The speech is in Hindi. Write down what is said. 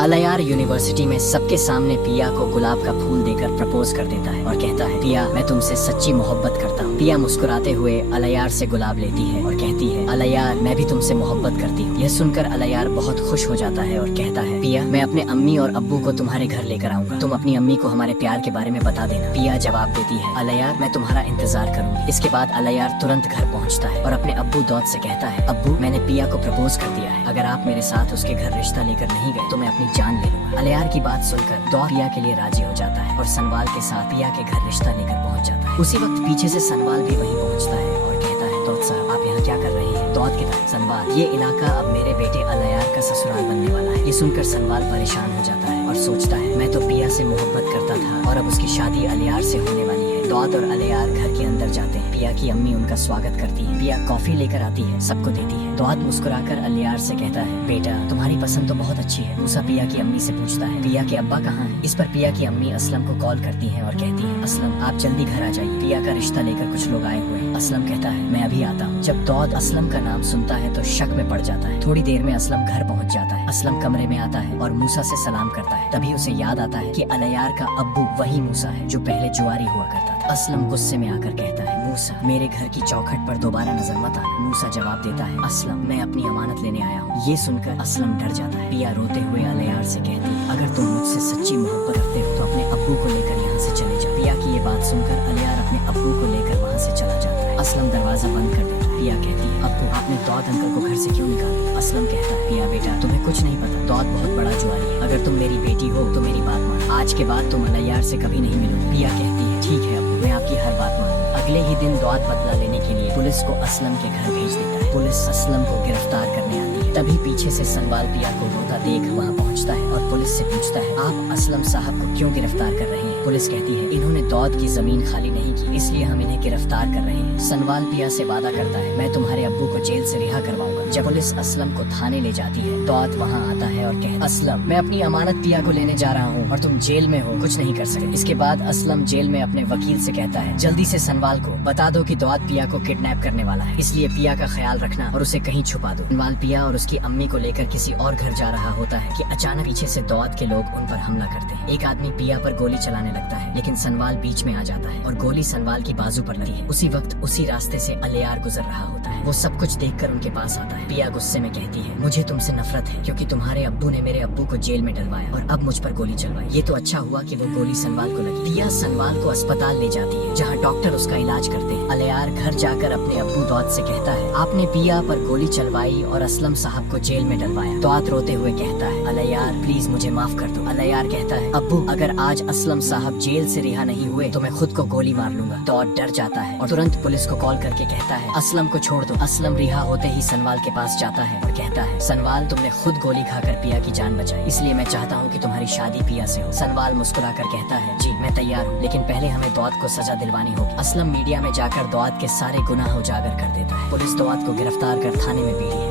अलयार यूनिवर्सिटी में सबके सामने पिया को गुलाब का फूल देकर प्रपोज कर देता है और कहता है, पिया मैं तुमसे सच्ची मोहब्बत करता हूँ। पिया मुस्कुराते हुए अलयार से गुलाब लेती है और कहती है, अलयार मैं भी तुमसे मोहब्बत करती हूँ। यह सुनकर अलयार बहुत खुश हो जाता है और कहता है, पिया मैं अपने अम्मी और अब्बू को तुम्हारे घर लेकर आऊंगा, तुम अपनी अम्मी को हमारे प्यार के बारे में बता देना। पिया जवाब देती है, अलयार मैं तुम्हारा इंतजार करूंगी। इसके बाद अलयार तुरंत घर पहुँचता है और अपने अब्बू दौद से कहता है, अब्बू मैंने पिया को प्रपोज कर दिया है, अगर आप मेरे साथ उसके घर रिश्ता लेकर नहीं गए तो मैं अपनी जान ले लूंगा। अलयार की बात सुनकर दौद पिया के लिए राजी हो जाता है और सनवाल के साथ पिया के घर रिश्ता लेकर पहुंच जाता है। उसी वक्त पीछे से सनवाल भी वहीं पहुंचता है और कहता है, दौद साहब आप यहाँ क्या कर रहे हैं? दौद कहता है, सनवाल ये इलाका अब मेरे बेटे अलयार का ससुराल बनने वाला है। ये सुनकर सनवाल परेशान हो जाता है और सोचता है, मैं तो पिया से मोहब्बत करता था और अब उसकी शादी अलयार से होने वाली है। दौद और अलयार घर के अंदर जाते हैं। पिया की अम्मी उनका स्वागत करती है। पिया कॉफी लेकर आती है, सबको देती है। दौद मुस्कुराकर अलयार से कहता है, बेटा तुम्हारी पसंद तो बहुत अच्छी है। मूसा पिया की अम्मी से पूछता है, पिया के अब्बा कहाँ हैं? इस पर पिया की अम्मी असलम को कॉल करती है और कहती है, असलम आप जल्दी घर आ जाइए, पिया का रिश्ता लेकर कुछ लोग आए हुए हैं। असलम कहता है, मैं अभी आता हूँ। जब दौद असलम का नाम सुनता है तो शक में पड़ जाता है। थोड़ी देर में असलम घर पहुँच जाता है। असलम कमरे में आता है और मूसा से सलाम करता है। तभी उसे याद आता है कि अलयार का अब्बू वही मूसा है जो पहले जुआरी हुआ करता था। असलम गुस्से में आकर कहता है, मूसा मेरे घर की चौखट पर दोबारा नजर मत आना। मूसा जवाब देता है, असलम मैं अपनी अमानत लेने आया हूँ। ये सुनकर असलम डर जाता है। पिया रोते हुए अलयार से कहती है, अगर तुम मुझसे सच्ची मोहब्बत करते हो तो अपने अब्बू को लेकर यहाँ से चले जाओ। पिया की ये बात सुनकर अलयार अपने अब्बू को लेकर वहाँ से चला जाता है। असलम दरवाजा बंद कर देता है। पिया कहती है, अब्बू आपने दौद अंकल को घर से क्यों निकाला? असलम कहता है, पिया बेटा तुम्हें कुछ नहीं पता, दौद बहुत बड़ा जुआरी है, अगर तुम मेरी बेटी हो तो मेरी बात मान, आज के बाद तुम अलयार से कभी नहीं मिलोगे। पिया कहती है, ठीक है अब्बू मैं आपकी हर बात मानूंगी। अगले ही दिन दौद बदला लेने के लिए पुलिस को असलम के घर भेज देता है। पुलिस असलम को गिरफ्तार करने आती है। तभी पीछे से सनवाल पिया को रोता देख वहाँ पहुँचता है और पुलिस से पूछता है, आप असलम साहब को क्यों गिरफ्तार कर रहे हैं? पुलिस कहती है, इन्होंने दौद की जमीन खाली नहीं की, इसलिए हम इन्हें गिरफ्तार कर रहे हैं। सनवाल पिया से वादा करता है, मैं तुम्हारे अब्बू को जेल से रिहा करवाऊंगा। जब पुलिस असलम को थाने ले जाती है, दौद वहाँ आता है और कहता है, असलम मैं अपनी अमानत पिया को लेने जा रहा हूँ और तुम जेल में हो, कुछ नहीं कर सकते। इसके बाद असलम जेल में अपने वकील से कहता है, जल्दी से सनवाल को बता दो कि दौद पिया को किडनैप करने वाला है, इसलिए पिया का ख्याल रखना और उसे कहीं छुपा दो। सनवाल पिया और उसकी अम्मी को लेकर किसी और घर जा रहा होता है कि अचानक पीछे से दौद के लोग उन पर हमला करते हैं। एक आदमी पिया पर गोली चलाने लगता है, लेकिन सनवाल बीच में आ जाता है और गोली सनवाल की बाजू पर लगी है। उसी वक्त उसी रास्ते से अलयार गुजर रहा होता है। वो सब कुछ देखकर उनके पास आता है। पिया गुस्से में कहती है, मुझे तुमसे नफरत है क्योंकि तुम्हारे अब्बू ने मेरे अब्बू को जेल में डलवाया और अब मुझ पर गोली चलवाई। ये तो अच्छा हुआ कि वो गोली सनवाल को लगी। पिया सनवाल को अस्पताल ले जाती है जहाँ डॉक्टर उसका इलाज करते हैं। अलयार घर जाकर अपने अब्बू दौद से कहता है, आपने पिया पर गोली चलवाई और असलम साहब को जेल में डलवाया। दौद रोते हुए कहता है, अलयार प्लीज मुझे माफ कर दो। अलयार कहता है, अब्बू अगर आज असलम साहब जेल से रिहा नहीं हुए तो मैं खुद को गोली मार लूंगा। दौद डर जाता है और तुरंत पुलिस को कॉल करके कहता है, असलम को छोड़ दो। असलम रिहा होते ही सनवाल के पास जाता है और कहता है, सनवाल तुमने खुद गोली खाकर पिया की जान बचाई, इसलिए मैं चाहता हूँ कि तुम्हारी शादी पिया से हो। सनवाल मुस्कुराकर कहता है, जी मैं तैयार हूँ, लेकिन पहले हमें दौद को सजा दिलवानी होगी। असलम मीडिया में जाकर दौद के सारे गुनाह उजागर कर देता है। पुलिस दौद को गिरफ्तार कर थाने में भेजी है।